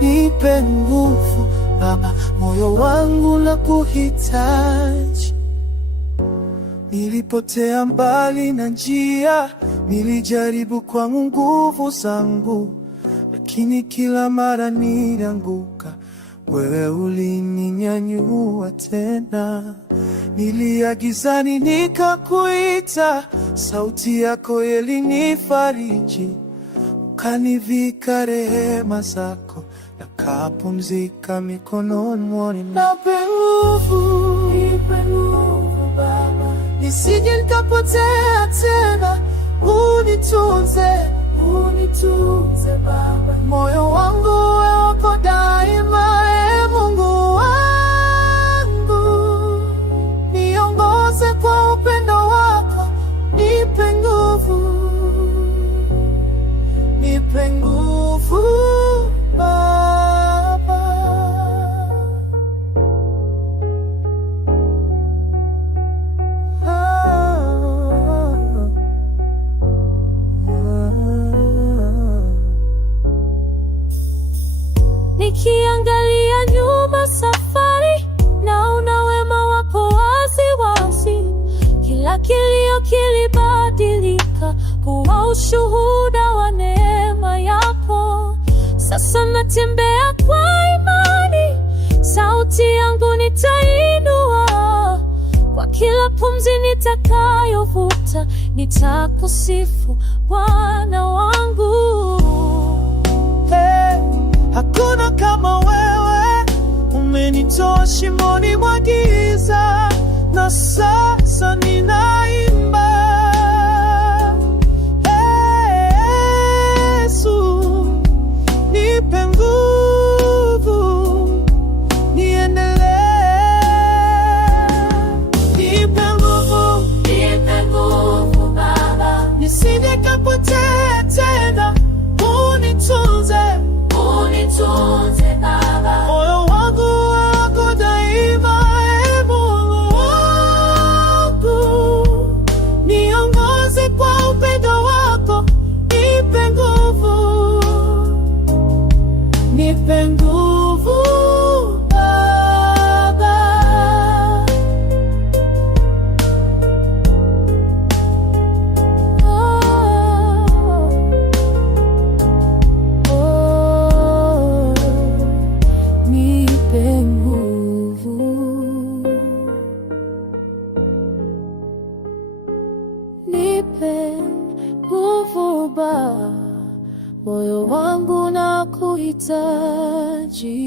Nipe nguvu Baba, moyo wangu nakuhitaji. Nilipotea mbali na njia, nilijaribu kwa nguvu zangu, lakini kila mara nilianguka. Wewe ulininyanyua tena. Nilia gizani nikakuita, sauti yako ilinifariji. Ukanivika rehema zako, nakapumzika mikononi mwako. Nipe nguvu Baba, nisije nikapotea tena. Unitunze Baba, moyo wangu uwe wako daima. Mungu wangu, niongoze kwa upendo wako. Nipe nguvu Baba. Nikiangalia nyuma safari, naona wema wako wazi wazi. Kila kilio kilibadilika kuwa ushuhuda wa neema yako. Sasa natembea kwa imani, sauti yangu nitainua. Kwa kila pumzi nitakayovuta, nitakusifu Bwana wangu. Hakuna kama wewe, umenitoa shimoni mwa giza, na sasa ninaimba. Yesu, nipe nguvu niendelee. Nipe nguvu Baba, nisije nikapotea tena. Unitunze Baba, moyo wangu wako daima. Mungu wangu, niongoze kwa upendo wako. Nipe nguvu Baba. Nipe nguvu Baba, moyo wangu nakuhitaji.